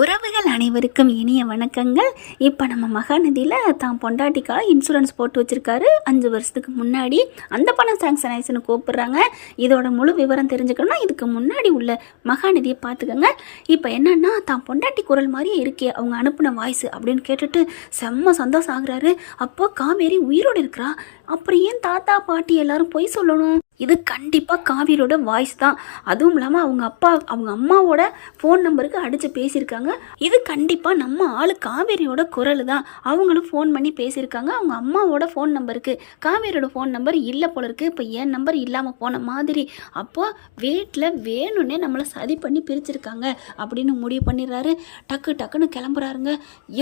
உறவுகள் அனைவருக்கும் இனிய வணக்கங்கள். இப்போ நம்ம மகாநதியில் தான் பொண்டாட்டிக்காக இன்சூரன்ஸ் போட்டு வச்சுருக்காரு 5 வருஷத்துக்கு முன்னாடி. அந்த பணம் சாங்ஷன் ஆயிடுச்சுன்னு கூப்பிட்றாங்க. இதோட முழு விவரம் தெரிஞ்சுக்கணும்னா இதுக்கு முன்னாடி உள்ள மகாநதியை பார்த்துக்கோங்க. இப்போ என்னென்னா தான் பொண்டாட்டி குரல் மாதிரியே இருக்கே அவங்க அனுப்பின வாய்ஸ் அப்படின்னு கேட்டுட்டு செம்ம சந்தோஷம் ஆகுறாரு. அப்போ காவேரி உயிரோடு இருக்கிறா. அப்புறம் ஏன் தாத்தா பாட்டி எல்லாரும் பொய் சொல்லணும்? இது கண்டிப்பாக காவேரியோட வாய்ஸ் தான். அதுவும் இல்லாமல் அவங்க அம்மாவோட ஃபோன் நம்பருக்கு அடித்து பேசியிருக்காங்க. இது கண்டிப்பாக நம்ம ஆள் காவேரியோட குரல் தான். அவங்களும் ஃபோன் பண்ணி பேசியிருக்காங்க அவங்க அம்மாவோட ஃபோன் நம்பருக்கு. காவேரியோட ஃபோன் நம்பர் இல்லை போல இருக்குது. இப்போ என் நம்பர் இல்லாமல் போன மாதிரி. அப்போ வீட்டில் வேணும்னே நம்மளை சதி பண்ணி பிரிச்சிருக்காங்க அப்படின்னு முடிவு பண்ணிடுறாரு. டக்குன்னு கிளம்புறாருங்க.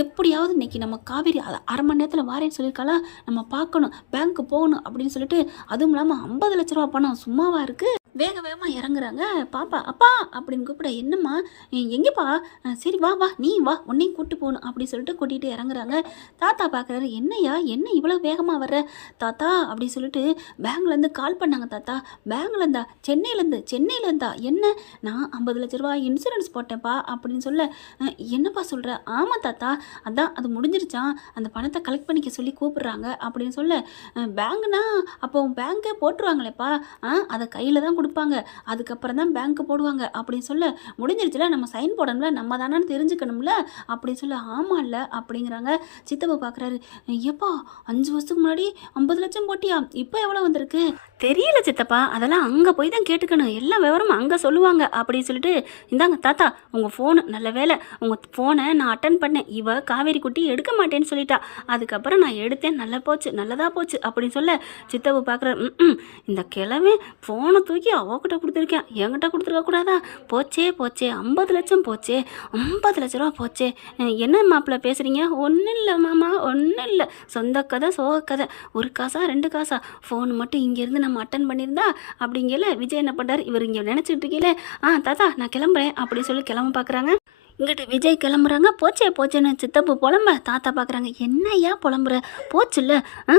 எப்படியாவது இன்னைக்கு நம்ம காவேரி அரை மணி நேரத்தில் வாரேன்னு சொல்லியிருக்காளா, நம்ம பார்க்கணும், பேங்க்கு போகணும் அப்படின்னு சொல்லிட்டு. அதுவும் இல்லாமல் 50 லட்ச ரூபா பணம் சும்மாவா இருக்கு. வேகமாக இறங்குறாங்க. பாப்பா அப்பா அப்படின்னு கூப்பிட, என்னம்மா எங்கேப்பா? சரி வா நீ வா, உன்னையும் கூப்பிட்டு போகணும் அப்படின்னு சொல்லிட்டு கூட்டிகிட்டு இறங்குறாங்க. தாத்தா பார்க்குறாரு, என்னையா என்ன இவ்வளோ வேகமாக வர்ற தாத்தா அப்படி சொல்லிட்டு. பேங்க்லேருந்து கால் பண்ணாங்க தாத்தா. பேங்க்லேருந்தா? சென்னையிலேருந்தா? என்ன? நான் 50 லட்ச ரூபா இன்சூரன்ஸ் போட்டேன்ப்பா அப்படின்னு சொல்ல. என்னப்பா சொல்கிற? ஆமாம் தாத்தா, அதான் அது முடிஞ்சிருச்சான், அந்த பணத்தை கலெக்ட் பண்ணிக்க சொல்லி கூப்பிட்றாங்க அப்படின்னு சொல்ல. பேங்க்னா அப்போ பேங்க்கே போட்டுருவாங்களேப்பா. அதை கையில் தான் கொடுப்பாங்க, அதுக்கப்புறம் தான் பேங்க்கு போடுவாங்க அப்படின்னு சொல்ல. முடிஞ்சிருச்சுல, நம்ம சைன் போடணும்ல, நம்ம தானே தெரிஞ்சுக்கணும்ல அப்படின்னு சொல்ல. ஆமாம் இல்லை அப்படிங்கிறாங்க. சித்தப்பா பார்க்குறாரு, எப்பா 5 வருஷத்துக்கு முன்னாடி 50 லட்சம் போட்டியா, இப்போ எவ்வளோ வந்திருக்கு? தெரியல சித்தப்பா, அதெல்லாம் அங்கே போய் தான் கேட்டுக்கணும், எல்லா விவரமும் அங்கே சொல்லுவாங்க அப்படின்னு சொல்லிட்டு. இந்தாங்க தாத்தா உங்கள் ஃபோனு. நல்ல வேலை உங்கள் ஃபோனை நான் அட்டன் பண்ணேன். இவ காவேரி குட்டி எடுக்க மாட்டேன்னு சொல்லிட்டா, அதுக்கப்புறம் நான் எடுத்தேன், நல்லதாக போச்சு அப்படின்னு சொல்ல. சித்தப்பு பார்க்குற, இந்த கிழமை ஃபோனை தூக்கி அவகிட்ட கொடுத்துருக்கேன், என்கிட்ட கொடுத்துருக்க கூடாதா? போச்சே 50 லட்சம் போச்சே, 50 லட்ச ரூபா போச்சே. என்ன மாப்பிள்ள பேசுகிறீங்க? ஒன்றும் இல்லை மாமா, ஒன்றும் இல்லை, சொந்த கதை சோக கதை. 1 காசா 2 காசா? ஃபோன் மட்டும் இங்கேருந்து நம்ம அட்டன் பண்ணியிருந்தா அப்படிங்கல. விஜய் என்ன பண்ணுறாரு, இவர் இங்கே நினச்சிட்டு இருக்கீங்களே. தாத்தா நான் கிளம்புறேன் அப்படின்னு சொல்லி கிளம்ப பார்க்குறாங்க. இங்கிட்டு விஜய் கிளம்புறாங்க. போச்சேன்னு சித்தப்பு புலம்ப. தாத்தா பார்க்குறாங்க, என்னையா புலம்புற? போச்சுல்ல,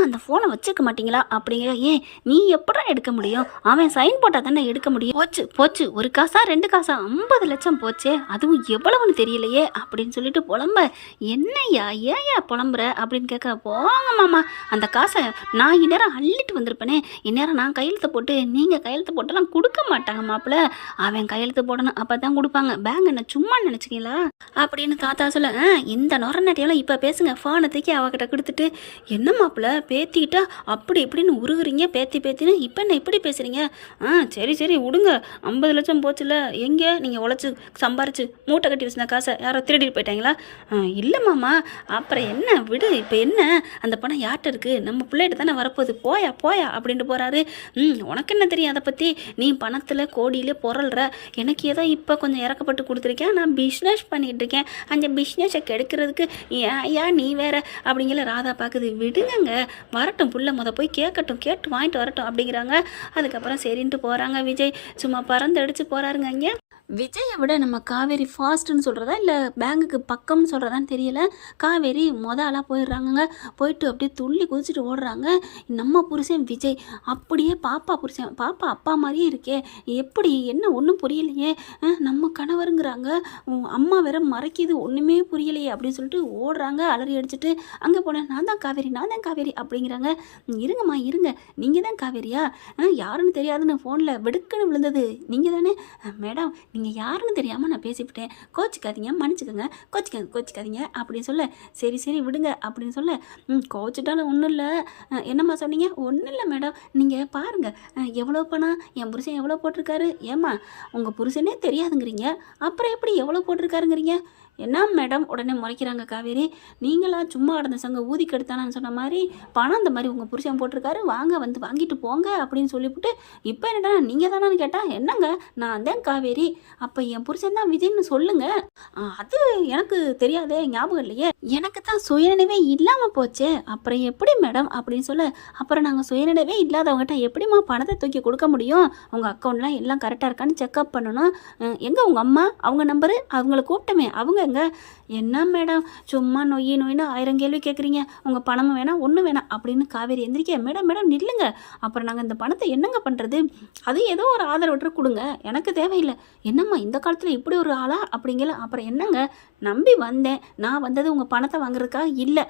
அந்த ஃபோனை வச்சுக்க மாட்டீங்களா அப்படிங்கிற. ஏன் நீ எப்படா எடுக்க முடியும்? அவன் சைன் போட்டால் தானே எடுக்க முடியும். போச்சு 1 காசா 2 காசா? 50 லட்சம் போச்சே, அதுவும் எவ்வளவுன்னு தெரியலையே அப்படின்னு சொல்லிட்டு புலம்ப. என்னையா ஏயா புலம்புற அப்படின்னு கேட்க. போங்க மாமா, அந்த காசை நான் இந்நேரம் அள்ளிட்டு வந்திருப்பேனே. இந்நேரம் நான் கையெழுத்து போட்டு, நீங்கள் கையெழுத்து போட்டெல்லாம் கொடுக்க மாட்டாங்க மாப்பிள்ள, அவன் கையெழுத்து போடணும், அப்போ தான் கொடுப்பாங்க. பேங்க் என்ன சும்மா நினச்சிக்கலாம் அப்படின்னு தாத்தா சொல்ல. இந்த நொரநாட்டியெல்லாம் இப்போ பேசுங்க. ஃபோனை தூக்கி அவகிட்ட கொடுத்துட்டு, என்ன மாப்பிள்ள பேத்திக்கிட்டா அப்படி இப்படின்னு உருகுறீங்க, பேத்தின்னு இப்போ என்ன இப்படி பேசுகிறீங்க? சரி விடுங்க, 50 லட்சம் போச்சுல, எங்கே நீங்கள் உழைச்சி சம்பாரிச்சு மூட்டை கட்டி வச்சிருந்த காசை யாரோ திருடிட்டு போயிட்டாங்களா? இல்லை மாமா, அப்புறம் என்ன விடு. இப்போ என்ன அந்த பணம் யார்கிட்ட இருக்குது? நம்ம பிள்ளைகிட்ட தானே வரப்போகுது, போயா அப்படின்ட்டு போகிறாரு. உனக்கு என்ன தெரியும் அதை பற்றி? நீ பணத்தில் கோடியிலே பொருள்ற, எனக்கு ஏதோ இப்போ கொஞ்சம் இறக்கப்பட்டு கொடுத்துருக்கேன், நான் பிஸ்னஸ் பண்ணிட்டு இருக்கேன், அந்த பிஸ்னஸை கெடுக்கிறதுக்கு ஏன் நீ வேற அப்படிங்கிற. ராதா பார்க்குது, விடுங்க வரட்டும், புள்ள போய் கேட்டு வாங்கிட்டு வரட்டும் அப்படிங்கிறாங்க. அதுக்கப்புறம் சரின்ட்டு போகிறாங்க. விஜய் சும்மா பறந்து அடிச்சு போகிறாருங்க. இங்கே விஜயை விட நம்ம காவேரி ஃபாஸ்ட்டுன்னு சொல்கிறதா இல்லை பேங்குக்கு பக்கம்னு சொல்கிறதான்னு தெரியல. காவேரி ஆளாக போயிடுறாங்கங்க. போயிட்டு அப்படியே துள்ளி குதிச்சுட்டு ஓடுறாங்க. நம்ம புருஷன் விஜய் அப்படியே பாப்பா அப்பா மாதிரியே இருக்கே, எப்படி என்ன ஒன்றும் புரியலையே, நம்ம கணவருங்கிறாங்க, அம்மா வேற மறைக்கிது, ஒன்றுமே புரியலையே அப்படின்னு சொல்லிட்டு ஓடுறாங்க. அலறி அடிச்சுட்டு அங்கே போனேன், நான் தான் காவேரி அப்படிங்கிறாங்க. இருங்க, நீங்கள் தான் காவேரியா? யாருன்னு தெரியாதுன்னு ஃபோனில் வெடுக்குன்னு விழுந்தது நீங்கள் தானே? மேடம் நீங்கள் யாருன்னு தெரியாமல் நான் பேசிவிட்டேன், கோச்சிக்காதீங்க, மன்னிச்சுக்கோங்க, கோச்சிக்காதீங்க அப்படின்னு சொல்ல. சரி விடுங்க அப்படின்னு சொல்ல. கோச்சிட்டாலும் ஒன்றும் இல்லை. என்னம்மா சொன்னீங்க? ஒன்றும் இல்லை மேடம், நீங்கள் பாருங்கள் எவ்வளோ பணம் என் புருஷன் எவ்வளோ போட்டிருக்காரு. ஏம்மா உங்கள் புருஷனே தெரியாதுங்கிறீங்க, அப்புறம் எப்படி எவ்வளோ போட்டிருக்காருங்கிறீங்க? என்ன மேடம் உடனே முறைக்கிறாங்க காவேரி. நீங்களா சும்மா கடந்த சங்க ஊதி கெடுத்தானு சொன்ன மாதிரி பணம் அந்த மாதிரி உங்கள் புருஷன் போட்டிருக்காரு, வாங்க வந்து வாங்கிட்டு போங்க அப்படின்னு சொல்லிவிட்டு. இப்போ என்னடா நீங்கள் தானு கேட்டால், என்னங்க நான் தான் காவேரி, அப்போ என் புருஷன் தான் விஜய்னு சொல்லுங்க. அது எனக்கு தெரியாதே, ஞாபகம் இல்லையே, எனக்கு தான் சுயநினைவே இல்லாமல் போச்சே, அப்புறம் எப்படி மேடம் அப்படின்னு சொல்ல. அப்புறம் நாங்கள் சுயநினைவே இல்லாதவங்ககிட்ட எப்படிம்மா பணத்தை தூக்கி கொடுக்க முடியும்? உங்கள் அக்கௌண்ட்லாம் எல்லாம் கரெக்டாக இருக்கான்னு செக்அப் பண்ணணும். எங்கே உங்கள் அம்மா, அவங்க நம்பரு அவங்கள கூப்பிட்டமே, அவங்க இல்லைங்க. என்ன மேடம் சும்மா நொய்னு 1000 கேள்வி கேட்குறீங்க, உங்கள் பணமும் வேணாம் ஒன்றும் வேணாம் அப்படின்னு காவேரி எந்திரிக்க, மேடம் மேடம் நில்லுங்க, அப்புறம் நாங்கள் இந்த பணத்தை என்னங்க பண்ணுறது, அது ஏதோ ஒரு ஆதரவற்று கொடுங்க, எனக்கு தேவையில்லை. என்னம்மா இந்த காலத்தில் இப்படி ஒரு ஆளா அப்படிங்கல. அப்புறம் என்னங்க, நம்பி வந்தேன், நான் வந்தது உங்கள் பணத்தை வாங்குறதுக்காக இல்லை.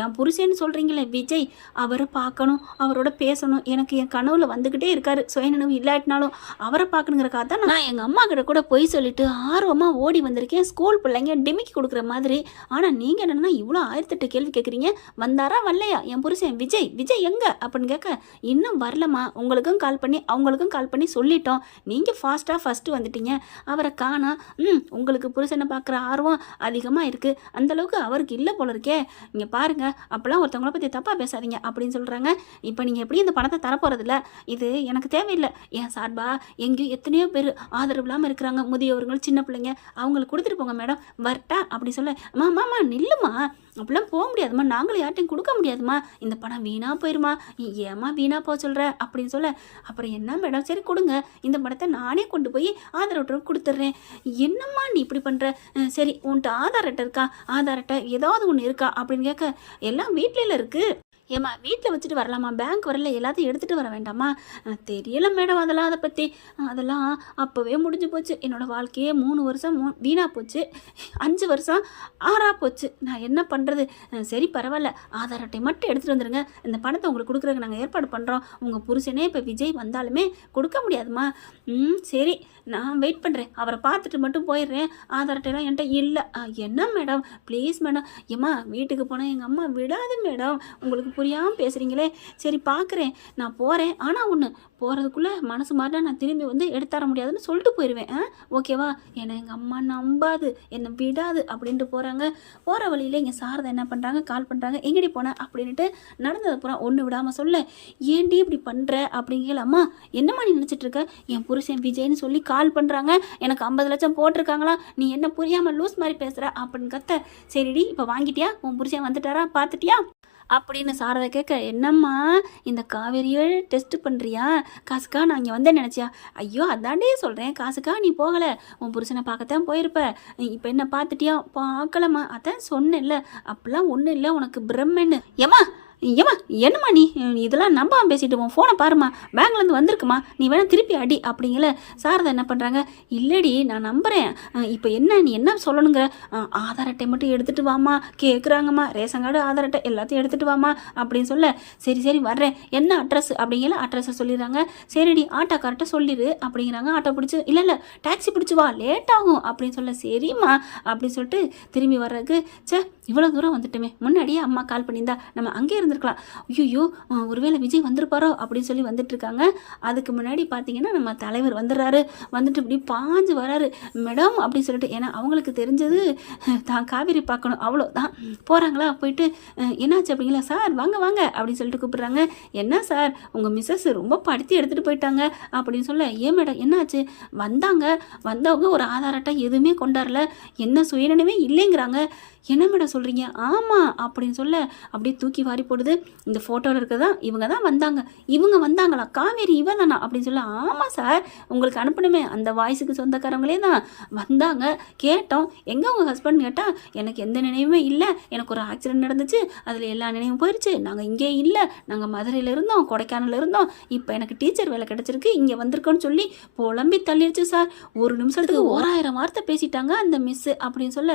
என் புருஷன்னு சொல்கிறீங்களே விஜய், அவரை பார்க்கணும், அவரோட பேசணும், எனக்கு என் கனவுல வந்துக்கிட்டே இருக்காரு, சுயநினைவு இல்லாட்டினாலும் அவரை பார்க்கணுங்கிறக்காக தான் நான் எங்கள் அம்மா கிட்ட கூட போய் சொல்லிட்டு ஆர்வமாக ஓடி வந்திருக்கேன், ஸ்கூல் பிள்ளைங்க டிமிக்கி கொடுக்குற மாதிரி. ஆனால் நீங்கள் என்னென்னா இவ்வளோ 1008 கேள்வி கேட்குறீங்க. வந்தாரா வரலையா என் புருஷன் விஜய், விஜய் எங்கே அப்படின்னு கேட்க, இன்னும் வரலம்மா, உங்களுக்கும் கால் பண்ணி அவங்களுக்கும் கால் பண்ணி சொல்லிட்டோம், நீங்கள் ஃபாஸ்ட்டாக ஃபஸ்ட்டு வந்துட்டீங்க, அவரை காணா. உங்களுக்கு புருஷனை பார்க்குற ஆர்வம் அதிகமாக இருக்குது, அந்தளவுக்கு அவருக்கு இல்லை போல இருக்கே, இங்கே பாருங்கள், அப்போல்லாம் ஒருத்தவங்கள பற்றி தப்பாக பேசாதீங்க அப்படின்னு சொல்கிறாங்க. இப்போ நீங்கள் எப்படி இந்த பணத்தை தரப்போகிறதில்ல, இது எனக்கு தேவையில்லை, என் சார்பா எங்கேயும் எத்தனையோ பேர் ஆதரவு இல்லாமல் இருக்கிறாங்க, முதியவர்கள் சின்ன பிள்ளைங்க, அவங்களுக்கு கொடுத்துட்டு போங்க மேடம், வரட்டா அப்படி சொல்ல. மாமா நில்லுமா, அப்படிலாம் போக முடியாதுமா, நாங்களும் யார்ட்டையும் கொடுக்க முடியாதுமா, இந்த பணம் வீணாக போயிருமா, ஏமா வீணாக போக சொல்கிற அப்படின்னு சொல்ல. அப்புறம் என்ன மேடம், சரி கொடுங்க, இந்த பணத்தை நானே கொண்டு போய் ஆதார் கொடுத்துட்றேன். என்னம்மா நீ இப்படி பண்ணுற, சரி உன்கிட்ட ஆதார் அட்டை இருக்கா, ஆதார் அட்டை ஏதாவது ஒன்று இருக்கா அப்படின்னு கேட்க, எல்லாம் வீட்டில் இருக்குது. ஏம்மா வீட்டில் வச்சுட்டு வரலாமா, பேங்க் வரல, எல்லாத்தையும் எடுத்துகிட்டு வர வேண்டாமா. தெரியல மேடம், அதெல்லாம் அதை பற்றி, அதெல்லாம் அப்போவே முடிஞ்சு போச்சு, என்னோடய வாழ்க்கையே 3 வருஷம் வீணாக போச்சு, 5 வருஷம் ஆறாக போச்சு, நான் என்ன பண்ணுறது. சரி பரவாயில்ல, ஆதார் அட்டை மட்டும் எடுத்துகிட்டு வந்துடுங்க, இந்த பணத்தை உங்களுக்கு கொடுக்குறதுக்கு நாங்கள் ஏற்பாடு பண்ணுறோம், உங்கள் புருஷனே இப்போ விஜய் வந்தாலுமே கொடுக்க முடியாதுமா. சரி நான் வெயிட் பண்ணுறேன், அவரை பார்த்துட்டு மட்டும் போயிடுறேன், ஆதார் அட்டையெல்லாம் என்கிட்ட இல்லை. என்ன மேடம் ப்ளீஸ் மேடம், ஏம்மா வீட்டுக்கு போனால் எங்கள் அம்மா விடாது மேடம், உங்களுக்கு புரியாமல் பேசுகிறீங்களே, சரி பார்க்குறேன் நான் போகிறேன், ஆனால் ஒன்று போகிறதுக்குள்ளே மனசு மாறினா நான் திரும்பி வந்து எடுத்துற முடியாதுன்னு சொல்லிட்டு போயிடுவேன், ஓகேவா. ஏன்னா எங்கள் அம்மா நம்பாது, என்னை விடாது அப்படின்ட்டு போகிறாங்க. போகிற வழியில் எங்கள் சாரதை என்ன பண்ணுறாங்க, கால் பண்ணுறாங்க, எங்கடி போனேன் அப்படின்ட்டு நடந்தது பூரா ஒன்று விடாமல் சொல்ல. ஏன்டி இப்படி பண்ணுற அப்படிங்கல. அம்மா என்னம்மா நீ நினச்சிட்டு இருக்க, என் புருஷன் விஜய்னு சொல்லி கால் பண்ணுறாங்க, எனக்கு 50 லட்சம் போட்டிருக்காங்களா, நீ என்ன புரியாமல் லூஸ் மாதிரி பேசுகிற அப்படின்னு கத்த. சரிடி இப்போ வாங்கிட்டியா, உன் புருஷன் வந்துட்டாரா பார்த்துட்டியா அப்படின்னு சாரதை கேட்க, என்னம்மா இந்த காவேரியை டெஸ்ட் பண்ணுறியா, காசுக்கா நான் இங்கே வந்தேன் நினச்சியா, ஐயோ அதாண்டே சொல்கிறேன், காசுக்கா நீ போகலை, உன் புருஷனை பார்க்கத்தான் போயிருப்ப, இப்போ என்ன பார்த்துட்டியா, பார்க்கலம்மா, அதான் சொன்னேன்ல, அப்படிலாம் ஒன்றும் இல்லை, உனக்கு பிரம்மன்னு. ஏம்மா என்னம்மா நீ இதெல்லாம் நம்பாமல் பேசிட்டு உன் ஃபோனை பாருமா, பேங்க்லேருந்து வந்திருக்குமா, நீ வேணால் திருப்பி அடி அப்படிங்கல. சாரதா என்ன பண்ணுறாங்க, இல்லடி நான் நம்புகிறேன், இப்போ என்ன நீ என்ன சொல்லணுங்கிற, ஆதார் அட்டை மட்டும் எடுத்துகிட்டு வாமா கேட்குறாங்கம்மா, ரேஷன் கார்டு ஆதார் அட்டை எல்லாத்தையும் எடுத்துகிட்டு வாமா அப்படின்னு சொல்ல. சரி வர்றேன், என்ன அட்ரஸ் அப்படிங்கல, அட்ரஸை சொல்லிடுறாங்க. சரிடி ஆட்டோக்கார்ட்ட சொல்லிடு அப்படிங்கிறாங்க. ஆட்டோ பிடிச்சி இல்லை டாக்ஸி பிடிச்சி வா லேட் ஆகும் அப்படின்னு சொல்ல. சரிம்மா அப்படின்னு சொல்லிட்டு திரும்பி வர்றதுக்கு, இவ்வளோ தூரம் வந்துட்டுமே, முன்னாடியே அம்மா கால் பண்ணியிருந்தா நம்ம அங்கே இருந்திருக்கலாம், ஐயோ ஒருவேளை விஜய் வந்திருப்பாரோ அப்படின்னு சொல்லி வந்துட்டுருக்காங்க. அதுக்கு முன்னாடி பார்த்தீங்கன்னா நம்ம தலைவர் வந்துடுறாரு, வந்துட்டு இப்படி பாஞ்சு வராரு, மேடம் அப்படின்னு சொல்லிட்டு, ஏன்னா அவங்களுக்கு தெரிஞ்சது தான் காவேரி பார்க்கணும், அவ்வளோதான். போகிறாங்களா, போயிட்டு என்னாச்சு அப்படிங்களா, சார் வாங்க அப்படின்னு சொல்லிட்டு கூப்பிட்றாங்க. என்ன சார் உங்கள் மிஸ்ஸஸ் ரொம்ப படுத்தி எடுத்துகிட்டு போயிட்டாங்க அப்படின்னு சொல்ல. ஏன் மேடம் என்னாச்சு, வந்தவங்க ஒரு ஆதார் அட்டை எதுவுமே கொண்டாடல, என்ன சுயநினைவே இல்லைங்கிறாங்க. என்ன மேடம் சொல்கிறீங்க, ஆமாம் அப்படின்னு சொல்ல. அப்படியே தூக்கி வாரி போடுது. இந்த ஃபோட்டோவில் இருக்கிறதான் இவங்க தான் வந்தாங்க, இவங்க வந்தாங்களா, காவேரி இவ தானா அப்படின்னு சொல்ல. ஆமாம் சார் உங்களுக்கு அனுப்பணுமே அந்த வாய்ஸுக்கு சொந்தக்காரங்களே தான் வந்தாங்க, கேட்டோம், எங்கே உங்கள் ஹஸ்பண்ட் கேட்டால் எனக்கு எந்த நினைவுமே இல்லை, எனக்கு ஒரு ஆக்சிடென்ட் நடந்துச்சு, அதில் எல்லா நினைவும் போயிடுச்சு, நாங்கள் இங்கே இல்லை, நாங்கள் மதுரையில் இருந்தோம், கொடைக்கானலில் இருந்தோம், இப்போ எனக்கு டீச்சர் வேலை கிடச்சிருக்கு, இங்கே வந்திருக்கோன்னு சொல்லி புலம்பி தள்ளிடுச்சு சார். ஒரு நிமிஷத்துக்கு 1000 வார்த்தை பேசிட்டாங்க அந்த மிஸ்ஸு அப்படின்னு சொல்ல.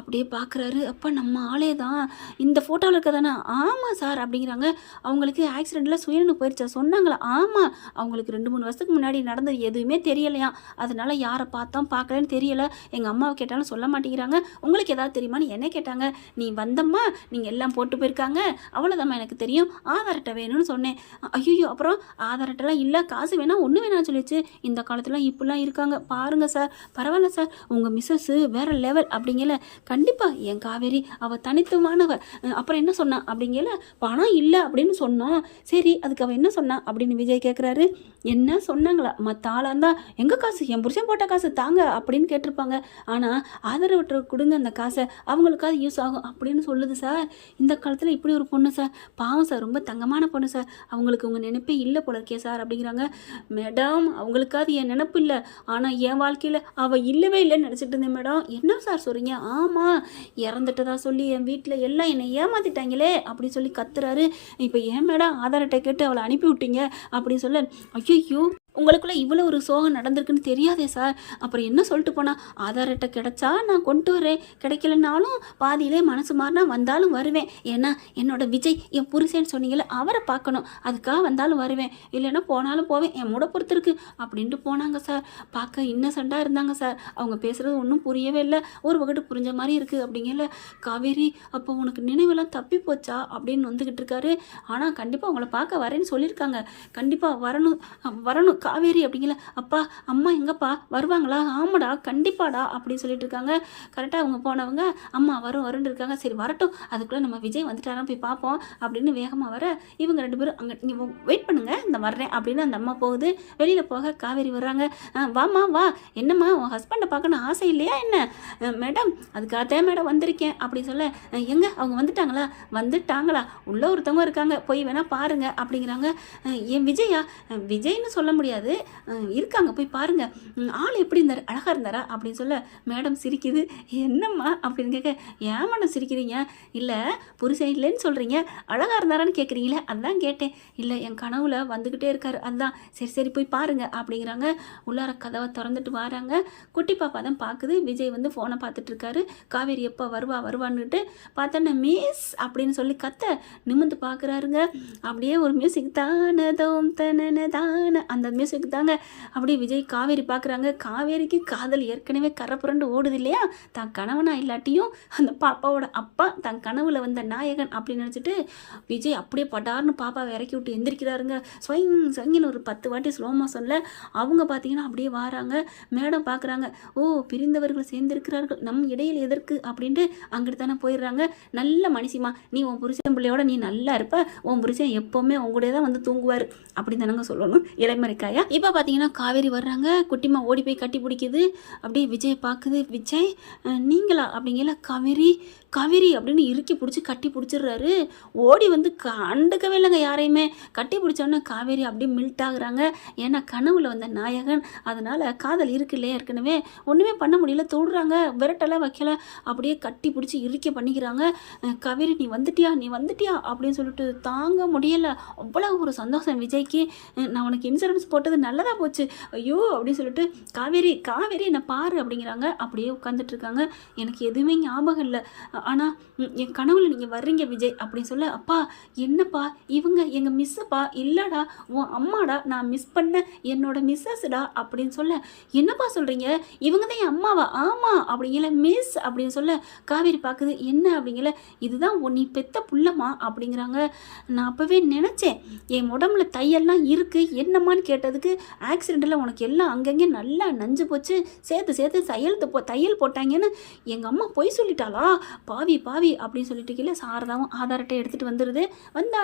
அப்படியே பார்க்குறாரு, அப்போ நம்ம ஆளே தான், இந்த ஃபோட்டோவில் இருக்க தானே, ஆமாம் சார் அப்படிங்கிறாங்க. அவங்களுக்கு ஆக்சிடெண்ட்டில் சுயநினைவு போயிடுச்சா சொன்னாங்களா, ஆமாம் அவங்களுக்கு 2-3 வருஷத்துக்கு முன்னாடி நடந்தது எதுவுமே தெரியலையா, அதனால யாரை பார்த்தோம் பார்க்கலன்னு தெரியலை, எங்கள் அம்மாவை கேட்டாலும் சொல்ல மாட்டேங்கிறாங்க, உங்களுக்கு ஏதாவது தெரியுமான்னு என்ன கேட்டாங்க, நீ வந்தம்மா நீங்கள் எல்லாம் போட்டு போயிருக்காங்க, அவ்வளோதாம்மா எனக்கு தெரியும், ஆதார் அட்டை வேணும்னு சொன்னேன். ஐயோ அப்புறம் ஆதார் அட்டைலாம் இல்லை, காசு வேணா ஒன்று வேணாம்னு சொல்லிச்சு, இந்த காலத்தில் இப்படிலாம் இருக்காங்க பாருங்கள் சார், பரவாயில்ல சார் உங்கள் மிஸ்ஸஸ் வேறு லெவல் அப்படிங்கல. கண்டிப்பாக என் காவேரி சரி அவள் தனித்துவமானவ, அப்புறம் என்ன சொன்னா அப்படிங்கல, பணம் இல்லை அப்படின்னு சொன்னோம். சரி அதுக்கு அவள் என்ன சொன்னா அப்படின்னு விஜய் கேட்குறாரு. என்ன சொன்னாங்களா, மற்ற ஆளாக இருந்தால் எங்கள் காசு, என் புருஷன் போட்ட காசு தாங்க அப்படின்னு கேட்டிருப்பாங்க. ஆனால் ஆதரவற்ற கொடுங்க அந்த காசை, அவங்களுக்காவது யூஸ் ஆகும் அப்படின்னு சொல்லுது சார். இந்த காலத்தில் இப்படி ஒரு பொண்ணு சார், பாவம் சார், ரொம்ப தங்கமான பொண்ணு சார், அவங்களுக்கு உங்கள் நினைப்பே இல்லை போல இருக்கே சார் அப்படிங்கிறாங்க. மேடம் அவங்களுக்காவது என் நினப்பு இல்லை, ஆனால் என் வாழ்க்கையில் அவள் இல்லவே இல்லைன்னு நினச்சிட்டு இருந்தேன் மேடம். என்ன சார் சொல்கிறீங்க? ஆமாம், இறந்துட்டதா சொல்லி என் வீட்டில் எல்லாம் என்னை ஏமாற்றிட்டாங்களே அப்படின்னு சொல்லி கத்துறாரு. இப்போ ஏன் மேடம் ஆதார் அட்டை கேட்டு அவளை அனுப்பி விட்டீங்க அப்படின்னு சொல்ல, ஐயோ உங்களுக்குள்ளே இவ்வளோ ஒரு சோகம் நடந்திருக்குன்னு தெரியாதே சார். அப்புறம் என்ன சொல்லிட்டு போனால், ஆதார் அட்டை கிடைச்சா நான் கொண்டு வரேன், கிடைக்கலனாலும் பாதியிலே மனசு மாறினா வந்தாலும் வருவேன், ஏன்னா என்னோட விஜய் என் புருஷன்னு சொன்னீங்களே அவரை பார்க்கணும், அதுக்காக வந்தாலும் வருவேன், இல்லைன்னா போனாலும் போவேன், என் மூட பொறுத்து இருக்கு அப்படின்ட்டு போனாங்க சார். பார்க்க இன்னசெண்டாக இருந்தாங்க சார். அவங்க பேசுகிறது ஒன்றும் புரியவே இல்லை, ஒரு வகுட்டு புரிஞ்ச மாதிரி இருக்குது அப்படிங்கல. காவேரி அப்போ உனக்கு நினைவெல்லாம் தப்பி போச்சா அப்படின்னு வந்துக்கிட்டு இருக்காரு. ஆனால் கண்டிப்பாக உங்களை பார்க்க வரேன்னு சொல்லியிருக்காங்க, கண்டிப்பாக வரணும் வரணும் காவேரி அப்படிங்கல. அப்பா அம்மா எங்கப்பா வருவாங்களா? ஆமாடா கண்டிப்பாடா அப்படின்னு சொல்லிட்டு இருக்காங்க. கரெக்டாக அவங்க போனவங்க அம்மா வரும்னு இருக்காங்க. சரி வரட்டும், அதுக்குள்ளே நம்ம விஜய் வந்துட்டாராம் போய் பார்ப்போம் அப்படின்னு வேகமாக வர, இவங்க 2 பேரும் அங்கே நீங்கள் வெயிட் பண்ணுங்கள் இந்த வர்றேன் அப்படின்னு அந்த அம்மா போகுது. வெளியில் போக காவேரி வர்றாங்க. வாம்மா வா, என்னம்மா உன் ஹஸ்பண்டை பார்க்கணும் ஆசை இல்லையா என்ன? மேடம் அதுக்காகத்தான் மேடம் வந்திருக்கேன் அப்படின்னு சொல்ல, எங்க அவங்க வந்துட்டாங்களா உள்ளே ஒருத்தவங்க இருக்காங்க, போய் வேணால் பாருங்க அப்படிங்கிறாங்க. என் விஜயா? விஜய்னு சொல்ல முடியாது, இருக்காங்க போய் பாருங்க, ஆள் எப்படி இருந்தார், அழகாக இருந்தாரா அப்படின்னு சொல்ல, மேடம் சிரிக்குது. என்னம்மா அப்படின்னு கேட்க, ஏன் மேடம் சிரிக்கிறீங்க? இல்லை புருஷன் இல்லைன்னு சொல்கிறீங்க, அழகாக இருந்தாரான்னு கேட்குறீங்களே அதான் கேட்டேன். இல்லை என் கனவுல வந்துக்கிட்டே இருக்காரு அதான். சரி போய் பாருங்க அப்படிங்கிறாங்க. உள்ளார கதவை திறந்துட்டு வராங்க. குட்டி பாப்பா தான் பார்க்குது. விஜய் வந்து ஃபோனை பார்த்துட்டு இருக்காரு. காவேரி எப்போ வருவான்னுட்டு பார்த்தோன்னா மிஸ் அப்படின்னு சொல்லி கத்த நிமிந்து பார்க்குறாருங்க. அப்படியே ஒரு மியூசிக் தானதோம் தனன தான, அந்த மியூசிக் தாங்க. அப்படியே விஜய் காவேரி பார்க்குறாங்க. காவேரிக்கு காதல் ஏற்கனவே கரை புரண்டு ஓடுது இல்லையா, தான் கணவனா இல்லாட்டியும் அந்த பாப்பாவோட அப்பா தன் கனவுல வந்த நாயகன் அப்படின்னு நினச்சிட்டு விஜய் அப்படியே படார்னு பாப்பாவை இறக்கி விட்டு எந்திரிக்கிறாருங்க. ஸ்வங்கின்னு ஒரு 10 வாட்டி ஸ்லோ மோஷனில் அவங்க பார்த்தீங்கன்னா அப்படியே வராங்க. மேடம் பார்க்குறாங்க, ஓ பிரிந்தவர்கள் சேர்ந்திருக்கிறார்கள், நம் இடையில் எதற்கு அப்படின்ட்டு அங்கிட்டு தானே போயிடுறாங்க. நல்ல மனுஷிமா, நீ உன் புருஷன் பிள்ளையோட நீ நல்லா இருப்ப, உன் புருஷன் எப்போவுமே உங்களுடைய தான் வந்து தூங்குவார் அப்படி தானங்க சொல்லணும் இளமறைக்காயா. இப்போ பார்த்தீங்கன்னா காவேரி வர்றாங்க. குட்டிமா ஓடி போய் கட்டி பிடிக்குது. அப்படியே விஜய் பார்க்குது. விஜய் நீங்களா அப்படிங்கல. காவேரி அப்படின்னு இறுக்கி பிடிச்சி கட்டி பிடிச்சிடுறாரு. ஓடி வந்து கண்டுக்கவே இல்லைங்க யாரையுமே. கட்டி பிடிச்சோன்னே காவேரி அப்படியே மில்ட் ஆகுறாங்க. ஏன்னா கனவுல வந்த நாயகன், அதனால் காதல் இருக்கு இல்லையா ஏற்கனவே, ஒன்றுமே பண்ண முடியல, தொடுறாங்க, விரட்டெல்லாம் வைக்கல, அப்படியே கட்டி பிடிச்சி இறுக்கி பண்ணிக்கிறாங்க. காவேரி நீ வந்துட்டியா அப்படின்னு சொல்லிட்டு தாங்க முடியலை. அவ்வளோ ஒரு சந்தோஷம் விஜய்க்கு. நான் உனக்கு இன்சூரன்ஸ் போட்டது நல்லதாக போச்சு, ஐயோ அப்படின்னு சொல்லிட்டு காவேரி என்னை பாரு அப்படிங்கிறாங்க. அப்படியே உட்காந்துட்டு இருக்காங்க. எனக்கு எதுவுமே ஞாபகம் இல்லை, ஆனால் என் கனவுல நீங்கள் வர்றீங்க விஜய் அப்படின்னு சொல்ல, அப்பா என்னப்பா இவங்க எங்கள் மிஸ்ஸுப்பா, இல்லைடா உன் அம்மாடா, நான் மிஸ் பண்ண என்னோட மிஸ்ஸஸ்டா அப்படின்னு சொல்ல, என்னப்பா சொல்கிறீங்க, இவங்க தான் என் அம்மாவா? ஆமாம் அப்படிங்கல. மிஸ் அப்படின்னு சொல்ல காவேரி பார்க்குது. என்ன அப்படிங்கல, இதுதான் நீ பெத்த புள்ளம்மா அப்படிங்கிறாங்க. நான் அப்போவே நினச்சேன் என் உடம்புல தையெல்லாம் இருக்குது என்னம்மான்னு கேட்டதுக்கு, ஆக்சிடெண்ட்டில் உனக்கு எல்லாம் அங்கங்கே நல்லா நஞ்சு போச்சு, சேர்த்து தையல் போட்டாங்கன்னு எங்கள் அம்மா பொய் சொல்லிட்டாளா, பாவி அப்படின்னு சொல்லிட்டு கீழே சாரதாவும் ஆதார் அட்டை எடுத்துகிட்டு வந்துடுது.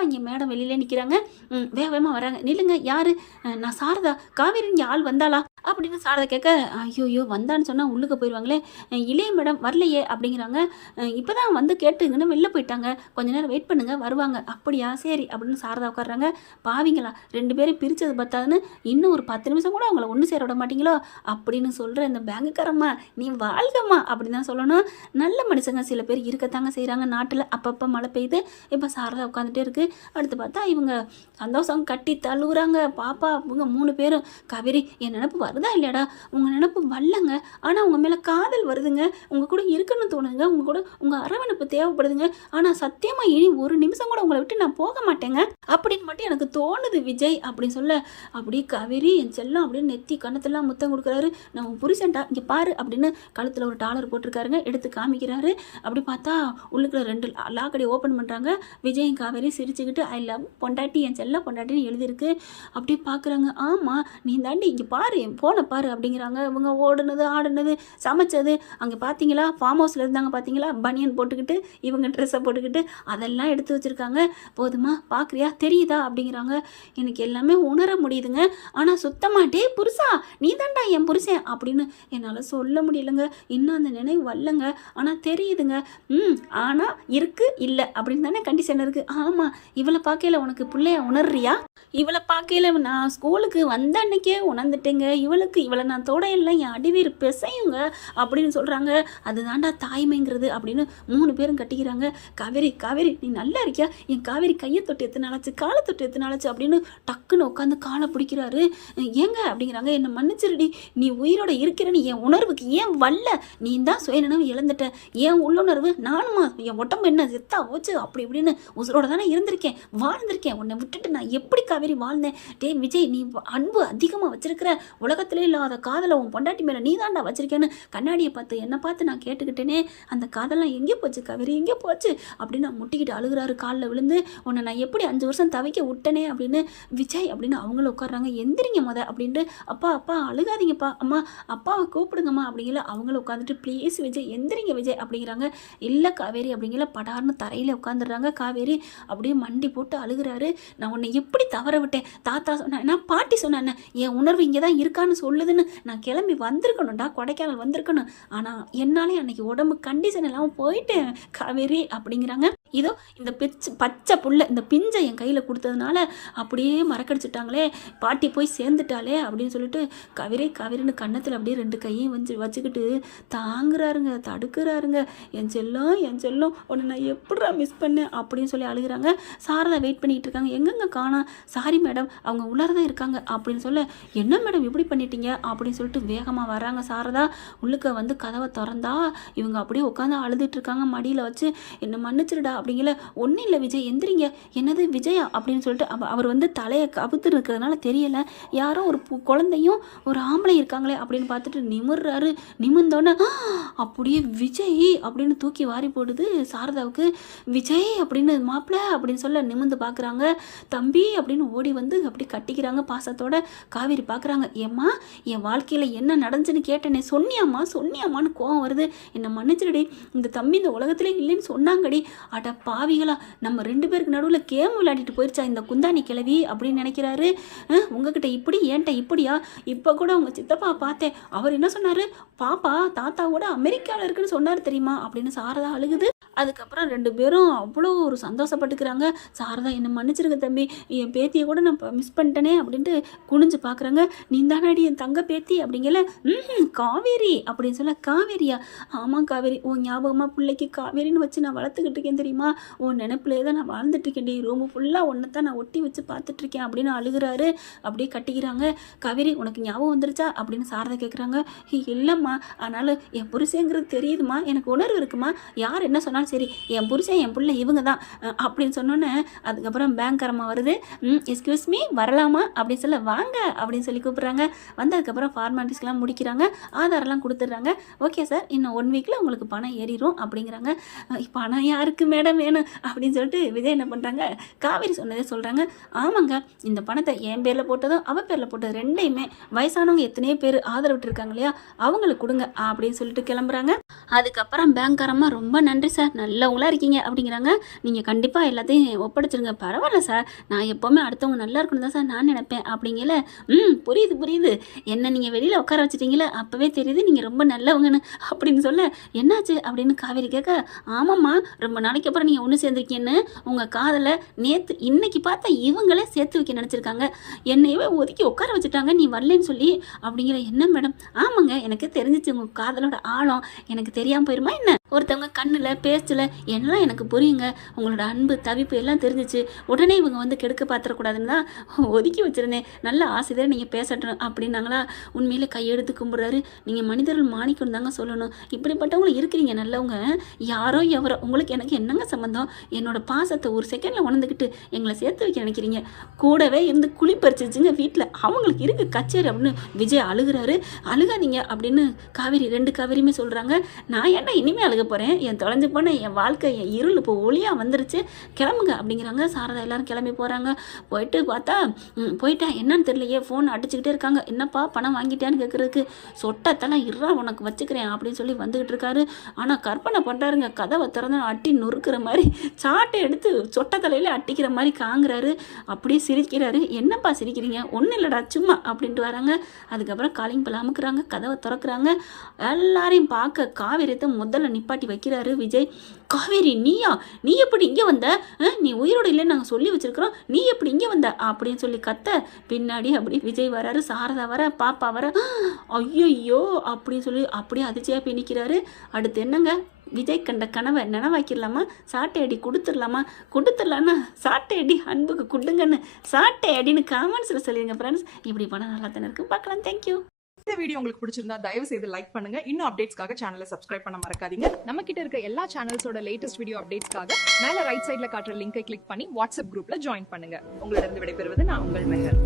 இங்கே மேடம் வெளியிலே நிற்கிறாங்க. வேகமாக வராங்க. நில்லுங்க, யார்? நான் சாரதா. காவேரி இங்கே ஆள் வந்தாளா அப்படின்னு சாரதா கேட்க, ஐயோ வந்தான்னு சொன்னால் உள்ளுக்கு போயிடுவாங்களே, இல்லையே மேடம் வரலையே அப்படிங்கிறாங்க. இப்போ தான் வந்து கேட்டுங்கன்னு வெளில போயிட்டாங்க, கொஞ்ச நேரம் வெயிட் பண்ணுங்க வருவாங்க. அப்படியா சரி அப்படின்னு சாரதா உட்காடுறாங்க. பாவிங்களா 2 பேரும் பிரித்தது பார்த்தாதுன்னு இன்னும் ஒரு 10 நிமிஷம் கூட அவங்கள ஒன்று சேர விட மாட்டீங்களோ அப்படின்னு சொல்கிற இந்த பேங்குக்காரம்மா நீ வாழ்கம்மா அப்படின்னு தான் சொல்லணும். நல்ல மனுஷங்க சில பேர் இருக்கத்தாங்க செய்கிறாங்க நாட்டில். அப்பப்போ மழை பெய்யுது. இப்போ சாரதா உட்காந்துட்டே இருக்குது. அடுத்து பார்த்தா இவங்க சந்தோஷம் கட்டி தழுவுறாங்க. பாப்பா இவங்க 3 பேரும். காவேரி என் நினப்பு வருதா இல்லையாடா? உங்கள் நினப்பு வரலங்க, ஆனால் உங்கள் மேலே காதல் வருதுங்க, உங்கள் கூட இருக்கணும்னு தோணுங்க, உங்கள் கூட உங்கள் அரவணைப்பு தேவைப்படுதுங்க, ஆனால் சத்தியமாக இனி ஒரு நிமிஷம் கூட உங்களை விட்டு நான் போக மாட்டேங்க அப்படின்னு மட்டும் எனக்கு தோணுது விஜய் அப்படின்னு சொல்ல, அப்படியே அப்படியே காவேரி என் செல்லம் அப்படின்னு நெத்தி கண்ணத்தெல்லாம் முத்தம் கொடுக்குறாரு. நான் உன் புருஷன்டா இங்கே பாரு அப்படின்னு கழுத்தில் ஒரு டாலர் போட்டிருக்காருங்க. எடுத்து காமிக்கிறாரு. அப்படி பார்த்தா உள்ளுக்குள்ள 2 லாக்கடி ஓப்பன் பண்ணுறாங்க. விஜயும் காவேரி சிரிச்சுக்கிட்டு ஐ லவ் பொண்டாட்டி என் செல்ல பொண்டாட்டின்னு எழுதியிருக்கு. அப்படியே பார்க்குறாங்க. ஆமாம் நீ தாண்டி இங்கே பாரு என் ஃபோனை பாரு அப்படிங்கிறாங்க. இவங்க ஓடுனது ஆடுனது சமைச்சது அங்கே பார்த்தீங்களா ஃபார்ம் ஹவுஸில் இருந்தாங்க பார்த்தீங்களா பனியன் போட்டுக்கிட்டு இவங்க ட்ரெஸ்ஸை போட்டுக்கிட்டு அதெல்லாம் எடுத்து வச்சுருக்காங்க. போதுமா பார்க்குறியா தெரியுதா அப்படிங்கிறாங்க. எனக்கு எல்லாமே உணர முடியுதுங்க. ஆனால் சுத்தமாக டே புருஷா நீ தாண்டா என் புருஷன் அப்படின்னு என்னால் சொல்ல முடியலைங்க. இன்னும் அந்த நினைவு வரலங்க. ஆனால் தெரியுதுங்க. ஆனால் இருக்கு இல்லை அப்படின்னு தானே கண்டிஷன் இருக்குது. ஆமாம் இவளை பார்க்கையில் உனக்கு பிள்ளைய உணர்றியா? இவளை பார்க்கையில் நான் ஸ்கூலுக்கு வந்த அன்னைக்கே உணர்ந்துட்டேங்க. இவளை நான் தொட இல்லை என் அடிவீர் பிசையுங்க அப்படின்னு சொல்கிறாங்க. அதுதாண்டா தாய்மைங்கிறது அப்படின்னு 3 பேரும் கட்டிக்கிறாங்க. காவேரி நீ நல்லா இருக்கியா? என் காவேரி கையை தொட்டு எத்தனை நாளாச்சு காலை தொட்டு எத்தனை நாளாச்சு அப்படின்னு டக்குன்னு உட்காந்து காலை பிடிக்கிறாரு. ஏங்க அப்படிங்கிறாங்க. என்னை மன்னிச்சிருடி நீ உயிரோட இருக்கிறன்னு என் உணர்வுக்கு ஏன் வரல? நீ தான் சுயநினைவு இழந்துட்ட. என் உள்ளுணர்வு நானுமா என் உடம்பு என்ன செத்தா போச்சு அப்படி இப்படின்னு உசுரோட தானே இருந்திருக்கேன் வாழ்ந்திருக்கேன். உன்னை விட்டுட்டு நான் எப்படி காவேரி வாழ்ந்தேன்? டே விஜய் நீ அன்பு அதிகமாக வச்சிருக்கிற. உலகத்திலே இல்லாத காதலை உன் பொண்டாட்டி மேலே நீ தாண்டா வச்சிருக்கேன்னு கண்ணாடியை பார்த்து என்னை பார்த்து நான் கேட்டுக்கிட்டேனே. அந்த காதலாம் எங்கே போச்சு காவேரி எங்கே போச்சு அப்படின்னு நான் முட்டிக்கிட்டு அழுகிறாரு. காலில் விழுந்து உன்னை நான் எப்படி 5 வருஷம் தவிக்க விட்டனே அப்படின்னு விஜய் அப்படின்னு அவங்களும் உட்காடுறாங்க. எந்திரிங்க அப்படின்ட்டு அப்பா அழுகாதீங்கப்பா அம்மா அப்பாவை கூப்பிடுங்கம்மா அப்படிங்கிற அவங்களும் உட்காந்துட்டு ப்ளீஸ் விஜய் எந்திரிங்க விஜய் அப்படிங்கிறாங்க. இல்லை காவேரி அப்படிங்கிற படார்னு தரையில் உட்காந்துடுறாங்க. காவேரி அப்படியே மண்டி போட்டு அழுகிறாரு. நான் உன்னை எப்படி தவற விட்டேன்? தாத்தா சொன்னேன் நான் பாட்டி சொன்னேன் என் உணர்வு இங்கே தான் இருக்கான்னு சொல்லுதுன்னு நான் கிளம்பி வந்திருக்கணும்டா கொடைக்கானல் வந்திருக்கணும். ஆனால் என்னாலே அன்னைக்கு உடம்பு கண்டிஷன் எல்லாம் போயிட்டேன் காவேரி அப்படிங்கிறாங்க. இதோ இந்த பச்சை புல்லை இந்த பிஞ்சை என் கையில் கொடுத்ததுனால அப்படியே மறக்கடிச்சிட்டாங்களே பாட்டி போய் சேர்ந்துட்டாலே அப்படின்னு சொல்லிட்டு காவேரின்னு கன்னத்தில் அப்படியே 2 கையும் வச்சுக்கிட்டு தாங்குறாருங்க தடுக்கிறாருங்க. என் செல்லம் உன்னை நான் எப்படா மிஸ் பண்ணேன் அப்படின்னு சொல்லி அழுகிறாங்க. சாரதா வெயிட் பண்ணிகிட்டு இருக்காங்க. எங்கெங்க காணோம்? சாரி மேடம் அவங்க உள்ளார தான் இருக்காங்க அப்படின்னு சொல்ல என்ன மேடம் இப்படி பண்ணிட்டீங்க அப்படின்னு சொல்லிட்டு வேகமாக வராங்க. சாரதா உள்ளுக்க வந்து கதவை திறந்தா இவங்க அப்படியே உட்காந்து அழுதுட்டு இருக்காங்க. மடியில் வச்சு என்னை மன்னிச்சிருடா அப்படிங்கல. ஒன்றும் இல்லை விஜய் எந்திரிங்க. என்னது விஜயா அப்படின்னு சொல்லிட்டு அவர் வந்து தலையை கவுத்து இருக்கிறதுனால தெரியல. யாரோ ஒரு குழந்தையும் ஒரு ஆம்பளை இருக்காங்களே அப்படின்னு பார்த்துட்டு நிமிர்றாரு. நிமிர்ந்தோன்னே அப்படியே விஜய் அப்படின்னு தூக்கி வாரி போடுது சாரதாவுக்கு. விஜய் அப்படின்னு மாப்பிள்ள அப்படின்னு சொல்ல நிமிர்ந்து பார்க்குறாங்க. தம்பி அப்படின்னு ஓடி வந்து அப்படி கட்டிக்கிறாங்க பாசத்தோட. காவேரி பார்க்குறாங்க. ஏம்மா என் வாழ்க்கையில் என்ன நடந்துச்சுன்னு கேட்டேனே சொன்னியாம்மான்னு கோவம் வருது. என்னை மன்னிச்சிருடி இந்த தம்பி இந்த உலகத்திலே இல்லைன்னு சொன்னாங்கடி. அட பாவிகளா நம்ம 2 பேருக்கு நடுவில் கேம் விளையாடிட்டு போயிருச்சா இந்த குந்தாணி கிளவி அப்படின்னு நினைக்கிறாரு. உங்ககிட்ட இப்படி ஏன்ட்ட இப்படியா? இப்போ கூட உங்கள் சித்தப்பா பார்த்தேன். அவர் என்ன சொன்னார்? பாப்பா தாத்தாவோட அமெரிக்காவில் இருக்குன்னு சொன்னார் தெரியுமா அப்படின்னு சாரதா அழுகுது. அதுக்கப்புறம் 2 பேரும் அவ்வளோ ஒரு சந்தோஷப்பட்டுக்கிறாங்க. சாரதா என்னை மன்னிச்சிருங்க தம்பி என் பேத்தியை கூட நான் மிஸ் பண்ணிட்டேனே அப்படின்ட்டு குனிஞ்சு பார்க்குறாங்க. நீ தானாடி என் தங்க பேத்தி அப்படிங்கல. காவேரி அப்படின்னு சொல்ல. காவேரியா? ஆமாம் காவேரி உன் ஞாபகமாக பிள்ளைக்கு காவேரின்னு வச்சு நான் வளர்த்துக்கிட்டு இருக்கேன் தெரியுமா? உன் நினைப்பிலே தான் நான் வாழ்ந்துட்டுருக்கேன்டி. ரூமு ஃபுல்லாக ஒன்றை தான் நான் ஒட்டி வச்சு பார்த்துட்ருக்கேன் அப்படின்னு அழுகிறாரு. அப்படியே கட்டிக்கிறாங்க. காவேரி உனக்கு ஞாபகம் வந்துருச்சா அப்படின்னு சாரதா கேட்குறாங்க. இல்லைம்மா ஆனாலும் என் புருஷங்கிறது தெரியுதுமா எனக்கு உணர்வு இருக்குமா. யார் என்ன சொன்னாலும் சரி என் புருஷன் என் பிள்ளை இவங்க தான் அப்படின்னு சொன்னோன்னே அதுக்கப்புறம் பேங்க்காரம்மா வருது. எக்ஸ்கியூஸ் மீ வரலாமா அப்படின்னு சொல்ல. வாங்க அப்படின்னு சொல்லி கூப்பிட்றாங்க. வந்ததுக்கப்புறம் ஃபார்மாலிட்டிஸ்லாம் முடிக்கிறாங்க. ஆதாரெல்லாம் கொடுத்துட்றாங்க. ஓகே சார் இன்னும் 1 வீக்கில் உங்களுக்கு பணம் ஏறிடும் அப்படிங்கிறாங்க. பணம் யாருக்கு மேடம் வேணும் அப்படின்னு சொல்லிட்டு விஜய் என்ன பண்ணுறாங்க? காவேரி சொன்னதே சொல்கிறாங்க. ஆமாங்க இந்த பணத்தை என் பேரில் போட்டதும் அவள் பேரில் போட்டது 2யுமே வயசானவங்க எத்தனையோ பேர் ஆதரவிட்டு இருக்காங்க இல்லையா அவங்களுக்கு கொடுங்க அப்படின்னு சொல்லிட்டு கிளம்புறாங்க. அதுக்கப்புறம் பேங்க்காரம்மா ரொம்ப நன்றி சார் நல்லவங்களா இருக்கீங்க அப்படிங்கிறாங்க. நீங்கள் கண்டிப்பாக எல்லாத்தையும் ஒப்படைச்சிருங்க. பரவாயில்ல சார் நான் எப்போவுமே அடுத்தவங்க நல்லா இருக்கணும் தான் சார் நான் நினைப்பேன் அப்படிங்கல. புரியுது என்ன நீங்கள் வெளியில் உட்கார வச்சிட்டிங்களே அப்போவே தெரியுது நீங்கள் ரொம்ப நல்லவங்கன்னு அப்படின்னு சொல்ல. என்னாச்சு அப்படின்னு காவேரி கேட்க. ஆமாம்மா ரொம்ப நாளைக்கு அப்புறம் நீங்கள் ஒன்று சேர்ந்துருக்கீங்கன்னு உங்கள் காதலை இன்னைக்கு பார்த்தா இவங்களே சேர்த்து வைக்க நினச்சிருக்காங்க. என்னையவே ஒதுக்கி உட்கார வச்சுட்டாங்க நீ வரலன்னு சொல்லி அப்படிங்கிற. என்ன மேடம்? ஆமாங்க எனக்கு தெரிஞ்சிச்சு உங்கள் காதலோட ஆழம் எனக்கு தெரியாமல் போயிருமா என்ன ஒருத்தவங்க கண்ணில் பேச்சில் எல்லாம் எனக்கு புரியுங்க. உங்களோட அன்பு தவிப்பு எல்லாம் தெரிஞ்சிச்சு. உடனே இவங்க வந்து கெடுக்க பார்த்துடக்கூடாதுன்னு தான் ஒதுக்கி வச்சுருந்தேன். நல்ல ஆசையாக நீங்கள் பேசட்டும் அப்படின்னாங்களா. உண்மையிலே கையெடுத்து கும்பிட்றாரு. நீங்கள் மனிதர்கள் மாணிக்கம் தாங்க சொல்லணும். இப்படிப்பட்டவங்களும் இருக்கிறீங்க நல்லவங்க. யாரோ எவரோ உங்களுக்கு எனக்கு என்னங்க சம்மந்தம்? என்னோட பாசத்தை ஒரு செகண்டில் உணர்ந்துக்கிட்டு எங்களை சேர்த்து வைக்க நினைக்கிறீங்க. கூடவே இருந்து குழி பறிச்சிச்சுங்க வீட்டில். அவங்களுக்கு இருக்கு கச்சேரி அப்படின்னு விஜய் அழுகிறாரு. அழுகாதீங்க அப்படின்னு காவேரி 2 காவேரியுமே சொல்கிறாங்க. நான் ஏன்டா இனிமேல் அழுக போகிறேன்? என் தொலைஞ்சு போன என் வாழ்க்கை என் இருள் இப்போ ஒளியாக வந்துருச்சு, கிளம்புங்க அப்படிங்கிறாங்க. சாரதா எல்லாரும் கிளம்பி போகிறாங்க. போயிட்டு பார்த்தா போயிட்டேன் என்னன்னு தெரியலையே, ஃபோன் அடிச்சுக்கிட்டே இருக்காங்க. என்னப்பா பணம் வாங்கிட்டேன்னு கேட்குறதுக்கு, சொட்டத்தெல்லாம் இருறா உனக்கு வச்சுக்கிறேன் அப்படின்னு சொல்லி வந்துக்கிட்டு இருக்காரு. ஆனால் கற்பனை பண்ணுறாருங்க, கதவை திறந்து அட்டி நொறுக்கிற மாதிரி சாட்டை எடுத்து சொட்டத்தலையில் அட்டிக்கிற மாதிரி காங்குறாரு. அப்படியே சிரிக்கிறாரு. என்னப்பா சிரிக்கிறீங்க? ஒன்றும் இல்லைடா சும்மா அப்படின்ட்டு வராங்க. அதுக்கப்புறம் காலிங் பல் அமுக்குறாங்க, கதவை திறக்கிறாங்க. எல்லாரையும் பார்க்க காவேரியத்தை முதல்ல நிப்பாட்டி வைக்கிறாரு விஜய். காவேரி நீயா? நீ எப்படி இங்கே வந்த? நீ உயிரோடு இல்லைன்னு நாங்கள் சொல்லி வச்சிருக்கிறோம், நீ எப்படி இங்கே வந்த அப்படின்னு சொல்லி கத்த, பின்னாடி அப்படி விஜய் வராரு, சாரதா வர, பாப்பா வர. ஐயோ அப்படின்னு சொல்லி அப்படியே அதிர்ச்சியாக போய் நிற்கிறாரு. அடுத்து என்னங்க, விஜய் கண்ட கனவை நனவாக்கிடலாமா? சாட்டை அடி கொடுத்துடலாமா? கொடுத்துடலான்னா சாட்டை அடி அன்புக்கு கொடுங்கன்னு சாட்டை அடின்னு காமெண்ட்ஸில் சொல்லிடுங்க ஃப்ரெண்ட்ஸ். இப்படி பண்ணால் நல்லா தானே இருக்கும். பார்க்கலாம். தேங்க்யூ. இந்த வீடியோ உங்களுக்கு பிடிச்சிருந்தா தயவு செய்து லைக் பண்ணுங்க. இன்னும் அப்டேட்ஸ்க்காக சேனலை சப்ஸ்கிரைப் பண்ண மறக்காதீங்க. நம்ம கிட்ட இருக்க எல்லா சேனல்ஸோட லேட்டஸ்ட் வீடியோ அப்டேட்ஸ்க்காக மேல ரைட் சைடுல காட்டுற லிங்கை கிளிக் பண்ணி வாட்ஸ்அப் குரூப்ல ஜாயின் பண்ணுங்க. உங்களிடம் விடைபெறுவது நான் உங்கள் மெஹர்.